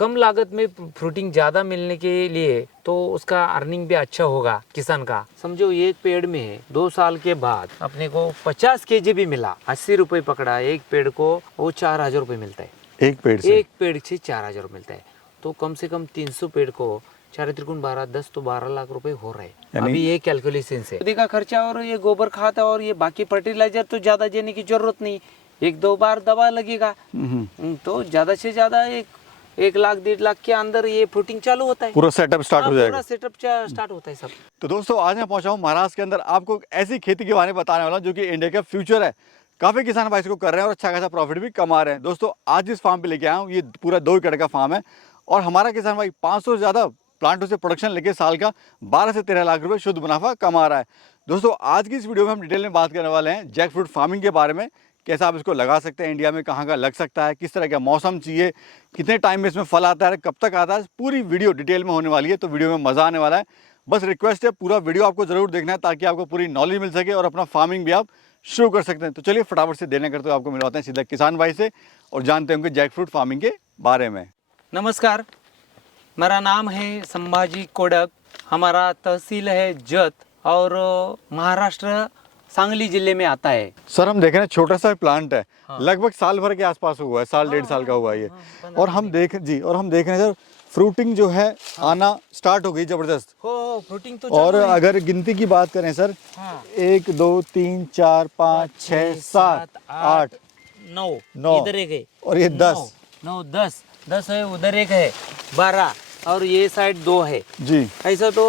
कम लागत में फ्रूटिंग ज्यादा मिलने के लिए तो उसका अर्निंग भी अच्छा होगा किसान का। समझो एक पेड़ में 2 साल के बाद अपने को 50 केजी भी मिला, 80 रुपए पकड़ा एक पेड़ को, वो 4000 रुपए मिलता है। एक पेड़ से 4000 मिलता है, तो कम से कम 300 पेड़ को 4 त्रिकोण 12 10 तो 12 लाख रुपए हो रहे हैं अभी ये कैलकुलेशन से। खाद का खर्चा और ये गोबर खाद और ये बाकी फर्टिलाइजर तो ज्यादा देने की जरूरत नहीं, 1-2 बार दवा लगेगा तो ज्यादा से ज्यादा 1 लाख 1.5 लाख के अंदर ये फ्रूटिंग चालू होता है, पूरा सेटअप स्टार्ट हो जाएगा। पूरा सेटअप स्टार्ट होता है सब। तो दोस्तों आज मैं पहुंचा हूं महाराष्ट्र के अंदर, आपको एक ऐसी खेती के बारे में बताने वाला हूं जो कि इंडिया का फ्यूचर है। काफी किसान भाई इसको कर रहे हैं और अच्छा खासा प्रॉफिट भी कमा रहे हैं। दोस्तों आज जिस फार्म पे लेके आया हूँ ये पूरा 2 एकड़ का फार्म है और हमारा किसान भाई 500 से ज्यादा प्लांटों से प्रोडक्शन लेके साल का 12 से 13 लाख रुपए शुद्ध मुनाफा कमा रहा है। दोस्तों आज की इस वीडियो में हम डिटेल में बात करने वाले हैं जैक फ्रूट फार्मिंग के बारे में, कैसे आप इसको लगा सकते हैं, इंडिया में कहाँ का लग सकता है, किस तरह का मौसम चाहिए, कितने टाइम में इसमें फल आता है, कब तक आता है, पूरी वीडियो डिटेल में होने वाली है। तो वीडियो में मजा आने वाला है। बस रिक्वेस्ट है पूरा वीडियो आपको जरूर देखना है ताकि आपको पूरी नॉलेज मिल सके और अपना फार्मिंग भी आप शुरू कर सकते हैं। तो चलिए फटाफट से देने करते हुए आपको मिलवाते हैं सीधा किसान भाई से और जानते होंगे जैक फ्रूट फार्मिंग के बारे में। नमस्कार, मेरा नाम है संभाजी कोडक, हमारा तहसील है जत और महाराष्ट्र सांगली जिले में आता है। सर हम देख रहे हैं छोटा सा प्लांट है, लगभग साल भर के आसपास हुआ है, साल 1.5 साल का हुआ है ये। और हम देख रहे हैं सर फ्रूटिंग जो है आना स्टार्ट हो गई जबरदस्त। हो फ्रूटिंग तो और अगर गिनती की बात करें सर 1 2 3 4 5 6 7 8 9 इधर एक है और ये 10 10 है, उधर एक है 12 और ये साइड 2 है जी। ऐसा तो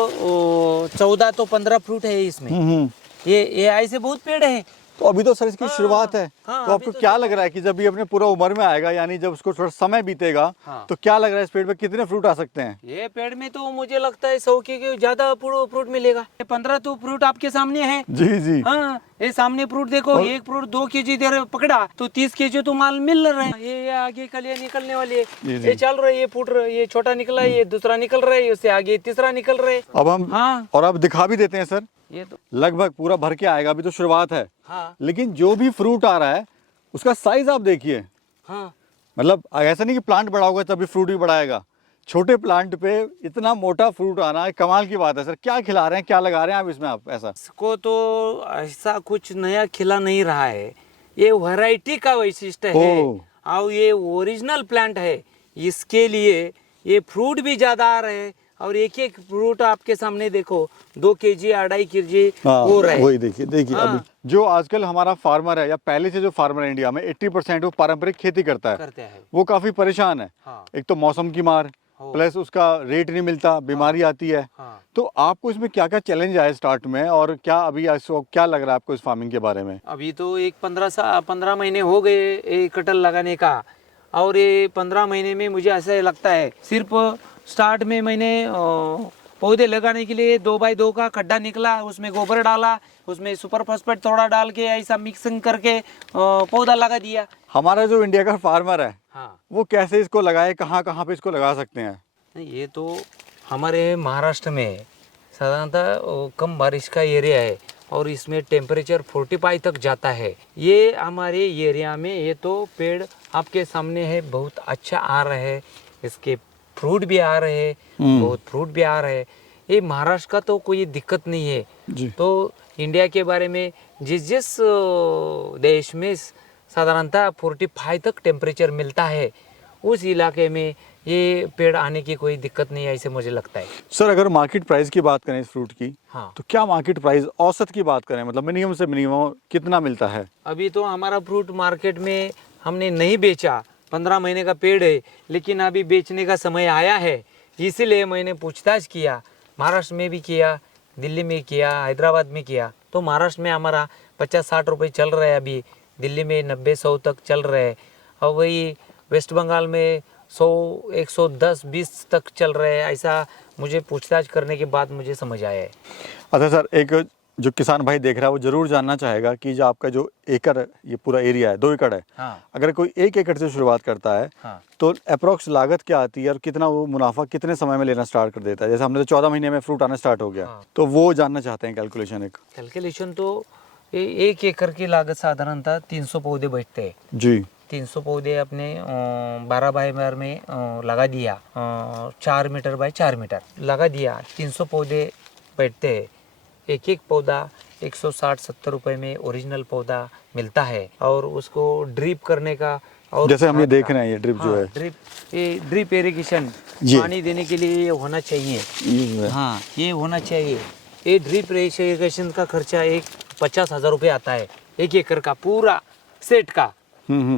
14 तो 15 फ्रूट है इसमें। ये ऐसे बहुत पेड़ है। तो अभी तो सर इसकी शुरुआत है। हाँ, तो आपको क्या लग रहा है कि जब ये अपने पूरा उम्र में आएगा, यानी जब उसको थोड़ा समय बीतेगा, तो क्या लग रहा है इस पेड़ पे कितने फ्रूट आ सकते हैं? ये पेड़ में तो मुझे लगता है 100 के ज्यादा फ्रूट मिलेगा। 15 तो फ्रूट आपके सामने है। जी जी। हाँ ये सामने फ्रूट देखो, एक फ्रूट 2 केजी दे पकड़ा तो 30 केजी तो माल मिल रहा है। ये आगे कलियां निकलने वाली है, ये चल रहा है, ये फूट रहा है, ये छोटा निकला है, ये दूसरा निकल रहा है, उससे आगे तीसरा निकल रहा है। अब हम और अब दिखा भी देते हैं सर, ये तो लगभग पूरा भर के आएगा, अभी तो शुरुआत है। हाँ लेकिन जो भी फ्रूट आ रहा है उसका साइज आप देखिए। हाँ मतलब ऐसा नहीं कि प्लांट बड़ा होगा तभी फ्रूट भी बड़ा आएगा, छोटे प्लांट पे इतना मोटा फ्रूट आना एक कमाल की बात है। सर क्या खिला रहे हैं, क्या लगा रहे हैं आप इसमें आप ऐसा? इसको तो ऐसा कुछ नया खिला नहीं रहा है, ये वैरायटी का वैशिष्ट्य है और ये ओरिजिनल प्लांट है, इसके लिए ये फ्रूट भी ज्यादा आ रहे हैं और एक एक फ्रूट आपके सामने देखो 2 केजी 2.5 केजी हो रहा है। वही देखिए अभी जो आजकल हमारा फार्मर है या पहले से जो फार्मर है इंडिया में 80% वो पारंपरिक खेती करता है, वो काफी परेशान है। एक तो मौसम की मार प्लस उसका रेट नहीं मिलता, बीमारी आती है। तो आपको इसमें क्या क्या चैलेंज आए स्टार्ट में और क्या अभी क्या लग रहा है आपको इस फार्मिंग के बारे में? अभी तो एक 15 महीने हो गए एक कटल लगाने का और ये 15 महीने में मुझे ऐसा लगता है सिर्फ स्टार्ट में मैंने पौधे लगाने के लिए 2x2 का खड्डा निकला, उसमें गोबर डाला, उसमें सुपर फास्फेट थोड़ा डाल के ऐसा मिक्सिंग करके पौधा लगा दिया। हमारा जो इंडिया का फार्मर है वो कैसे इसको लगाए, कहाँ कहाँ पे इसको लगा सकते हैं? ये तो हमारे महाराष्ट्र में साधारणतः कम बारिश का एरिया है और इसमें टेम्परेचर 45 तक जाता है। ये हमारे एरिया में ये तो पेड़ आपके सामने है, बहुत अच्छा आ रहे हैं, इसके फ्रूट भी आ रहे हैं, बहुत फ्रूट भी आ रहे हैं। ये महाराष्ट्र का तो कोई दिक्कत नहीं है जी। तो इंडिया के बारे में जिस देश में साधारणतः 45 तक टेम्परेचर मिलता है उस इलाके में ये पेड़ आने की कोई दिक्कत नहीं है, ऐसे मुझे लगता है। सर अगर मार्केट प्राइस की बात करें इस फ्रूट की, तो क्या मार्केट प्राइस औसत की बात करें, मतलब मिनिमम से मिनिमम कितना मिलता है? अभी तो हमारा फ्रूट मार्केट में हमने नहीं बेचा, 15 महीने का पेड़ है, लेकिन अभी बेचने का समय आया है, इसीलिए मैंने पूछताछ किया, महाराष्ट्र में भी किया, दिल्ली में किया, हैदराबाद में किया। तो महाराष्ट्र में हमारा 50-60 रुपये चल रहा है, अभी दिल्ली में 90-100 तक चल रहे हैं और वही वेस्ट बंगाल में 100-110-20 तक चल रहे हैं। ऐसा मुझे पूछताछ करने के बाद मुझे समझ आया है। अच्छा सर, एक जो किसान भाई देख रहा है वो जरूर जानना चाहेगा कि जो आपका जो एकड़ ये पूरा एरिया है 2 एकड़ है, अगर कोई 1 एकड़ से शुरुआत करता है तो अप्रोक्स लागत क्या आती है और कितना वो मुनाफा कितने समय में लेना स्टार्ट कर देता है? जैसे हमने तो 14 महीने में फ्रूट आना स्टार्ट हो गया, तो वो जानना चाहते हैं कैलकुलेशन तो 1 एकड़ की लागत साधारणतः 300 पौधे बैठते हैं जी। 300 पौधे अपने 12 बाय 12 में लगा दिया, 4 मीटर बाय 4 मीटर लगा दिया। 300 पौधे बैठते हैं, एक एक पौधा 160-70 रुपए में ओरिजिनल पौधा मिलता है। और उसको ड्रिप करने का, और जैसे हम ये देख रहे हैं ये ड्रिप जो है, ड्रिप इरिगेशन पानी देने के लिए ये होना चाहिए। ये हाँ, ये होना चाहिए। ये ड्रिप इरिगेशन का खर्चा 50,000 रुपये आता है, 1 एकड़ का पूरा सेट का।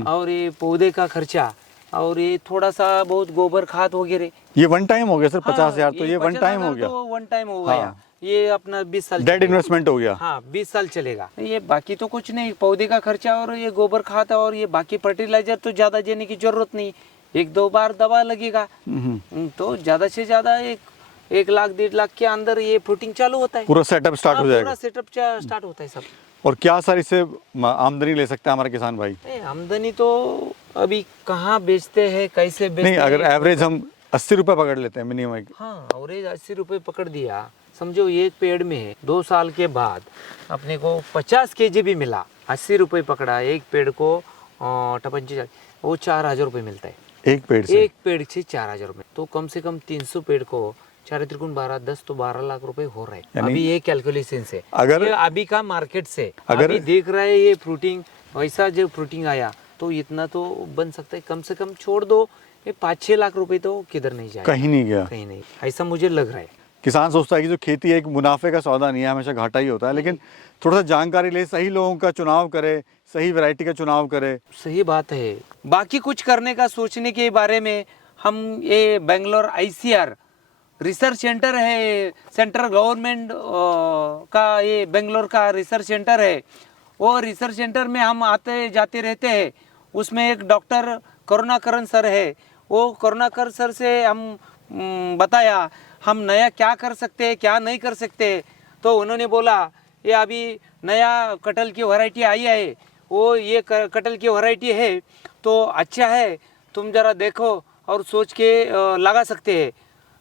और ये पौधे का खर्चा, और ये थोड़ा सा बहुत गोबर खाद वगैरह। ये वन टाइम हो गया सर, 50,000 तो ये वन 50,000 टाइम हो गया, तो वन टाइम हो गया। हाँ। ये अपना 20 साल डेड चलेगा। इन्वेस्टमेंट हो गया। हाँ, 20 साल चलेगा ये। बाकी तो कुछ नहीं, पौधे का खर्चा और ये गोबर खाद और ये बाकी फर्टिलाइजर तो ज्यादा देने की जरूरत नहीं, 1-2 बार दवा लगेगा। तो ज्यादा से ज्यादा 1 लाख 1.5 लाख के अंदर ये फ्रूटिंग चालू होता है, पूरा सेटअप स्टार्ट हो जाएगा। पूरा सेटअप स्टार्ट होता है सब। और क्या सर इससे आमदनी ले सकते हैं हमारे किसान भाई? आमदनी तो अभी कहाँ बेचते हैं, कैसे बेचते नहीं, अगर हैं? एवरेज हम 80 रुपए पकड़ लेते हैं मिनिमम। हाँ, एवरेज 80 रुपये पकड़ दिया, समझो एक पेड़ में 2 साल के बाद अपने को 50 केजी भी मिला, 80 रुपये पकड़ा एक पेड़ को, टपंची वो 4,000 रुपये मिलता है एक पेड़ से। एक पेड़ से 4,000 रुपये। तो कम से कम 300 पेड़ को 4 त्रिकोण 12, 10 तो 12 लाख रुपए हो रहे हैं अभी ये कैलकुलेशन से। अगर ये अभी का मार्केट से अगर अभी देख रहे हैं ये फ्रूटिंग, वैसा जो फ्रूटिंग आया तो इतना तो बन सकता है। कम से कम छोड़ दो ये 5-6 लाख रुपए तो किधर नहीं जाएगा, कहीं नहीं गया, कहीं नहीं, ऐसा मुझे लग रहा है। किसान सोचता है कि जो खेती है एक मुनाफे का सौदा नहीं है, हमेशा घाटा ही होता है। लेकिन थोड़ा सा जानकारी ले, सही लोगों का चुनाव करे, सही वैरायटी का चुनाव करे। सही बात है। बाकी कुछ करने का सोचने के बारे में हम ये बेंगलोर ICR रिसर्च सेंटर है, सेंट्रल गवर्नमेंट का ये बेंगलोर का रिसर्च सेंटर है। वो रिसर्च सेंटर में हम आते जाते रहते हैं। उसमें एक डॉक्टर करुणाकरण सर है, वो करुणाकर सर से हम बताया हम नया क्या कर सकते हैं क्या नहीं कर सकते। तो उन्होंने बोला ये अभी नया कटहल की वैरायटी आई है, वो ये कटहल की वैरायटी है तो अच्छा है, तुम जरा देखो और सोच के लगा सकते हैं।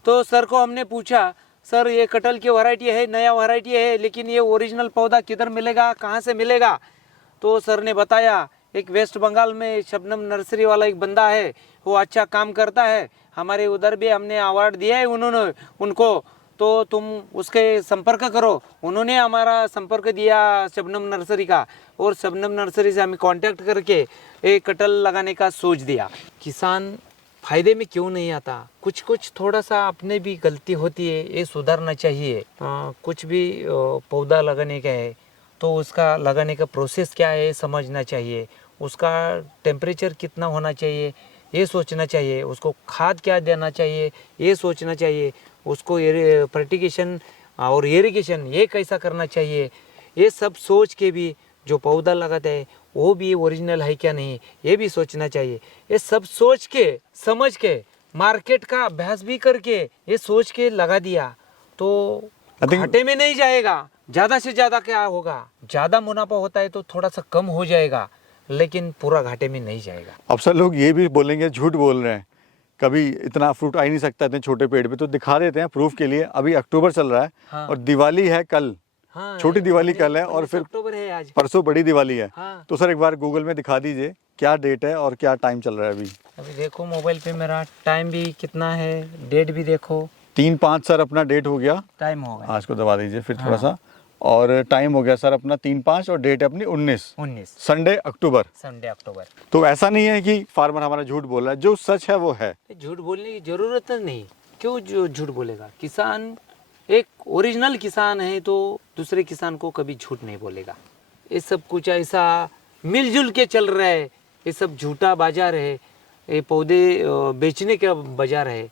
तो सर को हमने पूछा, सर ये कटहल की वैरायटी है, नया वैरायटी है, लेकिन ये ओरिजिनल पौधा किधर मिलेगा, कहाँ से मिलेगा? तो सर ने बताया एक वेस्ट बंगाल में शबनम नर्सरी वाला एक बंदा है, वो अच्छा काम करता है, हमारे उधर भी हमने अवार्ड दिया है उन्होंने उनको, तो तुम उसके संपर्क करो। उन्होंने हमारा संपर्क दिया शबनम नर्सरी का, और शबनम नर्सरी से हमें कांटेक्ट करके एक कटहल लगाने का सोच दिया। किसान फायदे में क्यों नहीं आता? कुछ कुछ थोड़ा सा अपने भी गलती होती है, ये सुधारना चाहिए। कुछ भी पौधा लगाने का है तो उसका लगाने का प्रोसेस क्या है समझना चाहिए, उसका टेम्परेचर कितना होना चाहिए ये सोचना चाहिए, उसको खाद क्या देना चाहिए ये सोचना चाहिए, उसको फर्टिगेशन और इरिगेशन ये कैसा करना चाहिए, ये सब सोच के भी जो पौधा लगाता है वो भी ओरिजिनल है क्या नहीं ये भी सोचना चाहिए। ये सब सोच के समझ के मार्केट का अभ्यास भी करके ये सोच के लगा दिया तो घाटे में नहीं जाएगा। ज़्यादा से ज़्यादा क्या होगा, ज़्यादा मुनाफा होता है तो थोड़ा सा कम हो जाएगा, लेकिन पूरा घाटे में नहीं जाएगा। अब सर लोग ये भी बोलेंगे झूठ बोल रहे हैं, कभी इतना फ्रूट आ ही नहीं सकता इतने छोटे पेड़ पे, तो दिखा देते हैं प्रूफ के लिए। अभी अक्टूबर चल रहा है, हाँ। और दिवाली है कल, हाँ, छोटी दिवाली कल है और फिर अक्टूबर है आज, परसों बड़ी दिवाली है। हाँ। तो सर एक बार गूगल में दिखा दीजिए क्या डेट है और क्या टाइम चल रहा है अभी। अभी देखो मोबाइल पे मेरा टाइम भी कितना है, डेट भी देखो। 3-5 सर अपना डेट हो गया, टाइम हो गया आज को दबा दीजिए फिर थोड़ा हाँ। सा, और टाइम हो गया सर अपना 3-5 और डेट है अपनी 19 संडे अक्टूबर। संडे अक्टूबर। तो ऐसा नहीं है कि फार्मर हमारा झूठ बोल रहा है, जो सच है वो है। झूठ बोलने की जरूरत नहीं, क्यों जो झूठ बोलेगा? किसान एक ओरिजिनल किसान है तो दूसरे किसान को कभी झूठ नहीं बोलेगा। ये सब कुछ ऐसा मिलजुल के चल रहा है, ये सब झूठा बाजार है, ये पौधे बेचने का बाजार है,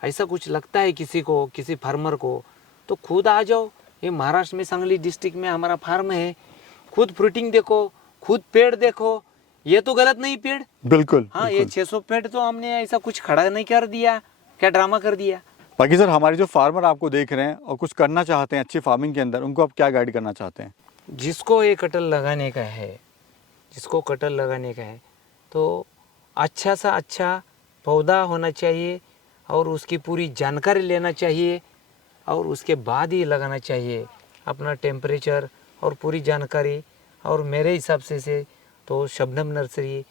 ऐसा कुछ लगता है किसी को, किसी फार्मर को तो खुद आ जाओ। ये महाराष्ट्र में सांगली डिस्ट्रिक्ट में हमारा फार्म है, खुद फ्रूटिंग देखो, खुद पेड़ देखो, ये तो गलत नहीं पेड़। बिल्कुल हाँ, बिल्कुल। ये 600 पेड़ तो हमने ऐसा कुछ खड़ा नहीं कर दिया, क्या ड्रामा कर दिया। बाकी सर हमारे जो फार्मर आपको देख रहे हैं और कुछ करना चाहते हैं अच्छी फार्मिंग के अंदर, उनको आप क्या गाइड करना चाहते हैं? जिसको ये कटहल लगाने का है, जिसको कटहल लगाने का है तो अच्छा सा अच्छा पौधा होना चाहिए और उसकी पूरी जानकारी लेना चाहिए और उसके बाद ही लगाना चाहिए। अपना टेम्परेचर और पूरी जानकारी, और मेरे हिसाब से तो शबनम नर्सरी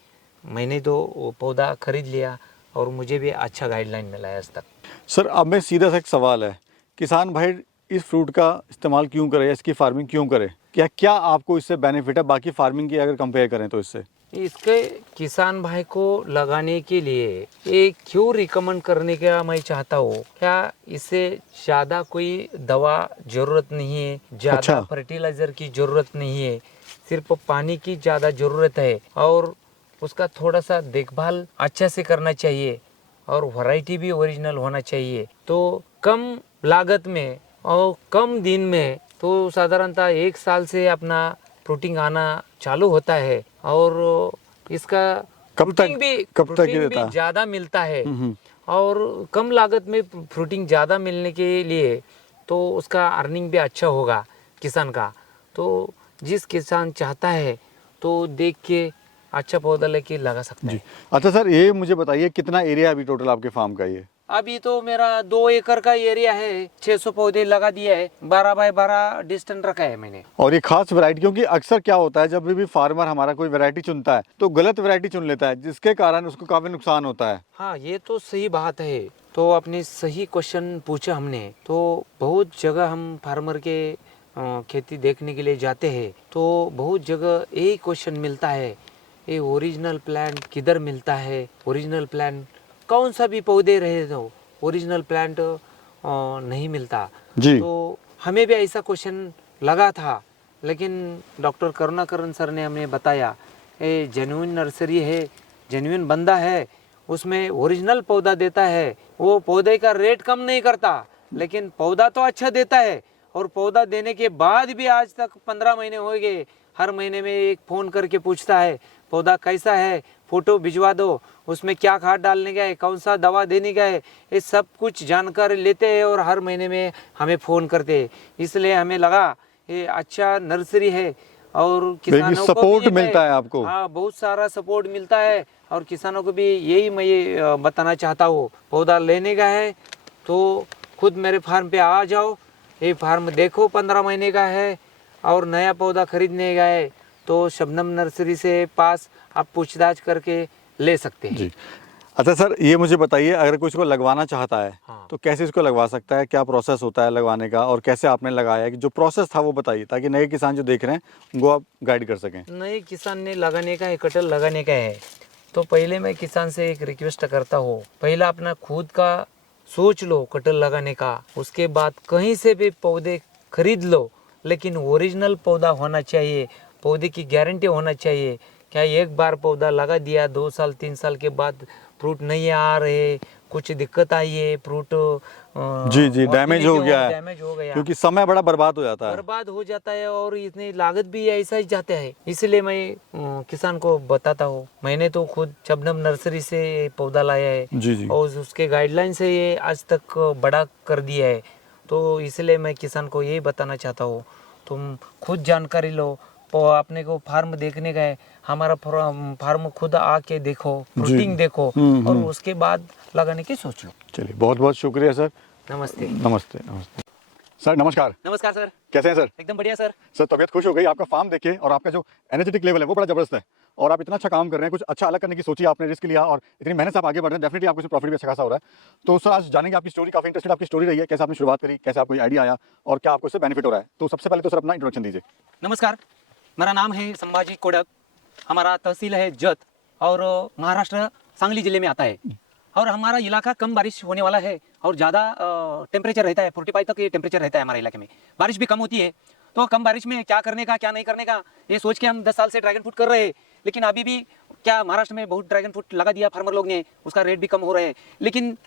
मैंने तो वो पौधा खरीद लिया और मुझे भी अच्छा गाइडलाइन मिला है आज तक। सर अब मैं सीधा सा एक सवाल है, किसान भाई इस फ्रूट का इस्तेमाल क्यों करे, इसकी फार्मिंग क्यों करे, क्या क्या आपको इससे बेनिफिट है बाकी फार्मिंग की अगर कंपेयर करें तो इससे? इसके किसान भाई को लगाने के लिए ये क्यों रिकमेंड करने का मैं चाहता हूँ, क्या इससे ज़्यादा कोई दवा जरूरत नहीं है, ज़्यादा अच्छा। फर्टिलाइज़र की ज़रूरत नहीं है, सिर्फ पानी की ज़्यादा ज़रूरत है और उसका थोड़ा सा देखभाल अच्छा से करना चाहिए और वैरायटी भी ओरिजिनल होना चाहिए। तो कम लागत में और कम दिन में तो साधारणतः 1 साल से अपना फ्रूटिंग आना चालू होता है और इसका कब तक फ्रूटिंग भी ये देता है? ज़्यादा मिलता है और कम लागत में फ्रूटिंग ज़्यादा मिलने के लिए तो उसका अर्निंग भी अच्छा होगा किसान का। तो जिस किसान चाहता है तो देख के अच्छा पौधा लेके लगा सकता जी। है। अच्छा सर ये मुझे बताइए कितना एरिया अभी टोटल आपके फार्म का ये? अभी तो मेरा 2 एकड़ का एरिया है, 600 पौधे लगा दिया है, 12 बाय 12 डिस्टेंस रखा है मैंने। और ये खास वैरायटी, क्योंकि अक्सर क्या होता है जब भी फार्मर हमारा कोई वैरायटी चुनता है तो गलत वैरायटी चुन लेता है जिसके कारण उसको काफी नुकसान होता है। हाँ ये तो सही बात है। तो आपने सही क्वेश्चन पूछा हमने। तो बहुत जगह हम फार्मर के खेती देखने के लिए जाते हैं तो बहुत जगह यही क्वेश्चन मिलता है, ये ओरिजिनल प्लांट किधर मिलता है, ओरिजिनल प्लांट कौन सा भी पौधे रहे तो ओरिजिनल प्लांट नहीं मिलता। जी। तो हमें भी ऐसा क्वेश्चन लगा था, लेकिन डॉक्टर करुणाकरण सर ने हमें बताया ये जेन्युइन नर्सरी है, जेन्युइन बंदा है, उसमें ओरिजिनल पौधा देता है, वो पौधे का रेट कम नहीं करता लेकिन पौधा तो अच्छा देता है और पौधा देने के बाद भी आज तक 15 महीने हो गए, हर महीने में एक फ़ोन करके पूछता है पौधा कैसा है, फोटो भिजवा दो, उसमें क्या खाद डालने का है, कौन सा दवा देने का है, ये सब कुछ जानकारी लेते हैं और हर महीने में हमें फ़ोन करते हैं। इसलिए हमें लगा ये अच्छा नर्सरी है और किसानों को सपोर्ट भी मिलता है आपको। हाँ बहुत सारा सपोर्ट मिलता है और किसानों को भी यही मैं ये बताना चाहता हूँ, पौधा लेने का है तो खुद मेरे फार्म पे आ जाओ, ये फार्म देखो 15 महीने का है और नया पौधा खरीदने का है तो शबनम नर्सरी से पास आप पूछताछ करके ले सकते हैं। जी। अच्छा सर ये मुझे बताइए अगर कोई इसको लगवाना चाहता है हाँ। तो कैसे इसको लगवा सकता है, क्या प्रोसेस होता है लगवाने का और कैसे आपने लगाया है, कि जो प्रोसेस था वो बताइए ताकि नए किसान जो देख रहे हैं उनको आप गाइड कर सकें। नए किसान ने लगाने का है, कटहल लगाने का है तो पहले मैं किसान से एक रिक्वेस्ट करता हूँ, पहला अपना खुद का सोच लो कटहल लगाने का, उसके बाद कहीं से भी पौधे खरीद लो लेकिन ओरिजिनल पौधा होना चाहिए, पौधे की गारंटी होना चाहिए। क्या एक बार पौधा लगा दिया 2 साल 3 साल के बाद फ्रूट नहीं आ रहे, कुछ दिक्कत आई है, फ्रूट जी डैमेज हो गया है, डैमेज हो गया, क्योंकि समय बड़ा बर्बाद हो जाता है। बर्बाद हो जाता है और इतनी लागत भी ऐसा ही जाता है। इसलिए मैं किसान को बताता हूँ, मैंने तो खुद शबनम नर्सरी से पौधा लाया है जी। और उसके गाइडलाइन से ये आज तक बड़ा कर दिया है। तो इसलिए मैं किसान को यही बताना चाहता हूँ, तुम खुद जानकारी लो, अपने को फार्म देखने का है, हमारा फार्म खुद आके देखो, फ्रूटिंग देखो और उसके बाद लगाने की सोच लो। चलिए बहुत बहुत शुक्रिया सर। नमस्ते। नमस्ते नमस्ते सर। नमस्कार। नमस्कार सर। कैसे हैं सर? एकदम बढ़िया सर। सर तबीयत खुश हो गई आपका फार्म देख के और आपका जो एनर्जेटिक लेवल है वो बड़ा जबरदस्त है और आप इतना अच्छा काम कर रहे हैं, कुछ अच्छा अलग करने की सोची आपने, रिस्क लिया और इतनी मेहनत से आप आगे बढ़ रहे हैं, डेफिनेटली आपको प्रॉफिट भी अच्छा खासा हो रहा है। तो सर आज जानेंगे आपकी स्टोरी, काफी इंटरेस्टेड आपकी स्टोरी रही है, कैसे आपने शुरुआत करी, कैसे आपको आइडिया आया और क्या आपको इससे बेनिफिट हो रहा है। तो सबसे पहले तो सर अपना इंट्रोडक्शन दीजिए। नमस्कार, मेरा नाम है संभाजी कोडक, हमारा तहसील है जत और महाराष्ट्र सांगली जिले में आता है और हमारा इलाका कम बारिश होने वाला है और ज़्यादा टेम्परेचर रहता है, 45 तक ये टेम्परेचर रहता है हमारे इलाके में, बारिश भी कम होती है। तो कम बारिश में क्या करने का क्या नहीं करने का ये सोच के हम 10 साल से ड्रैगन फ्रूट कर रहे हैं, लेकिन अभी भी क्या महाराष्ट्र में बहुत ड्रैगन फ्रूट लगा दिया फार्मर लोग ने, उसका रेट भी कम हो रहा है, लेकिन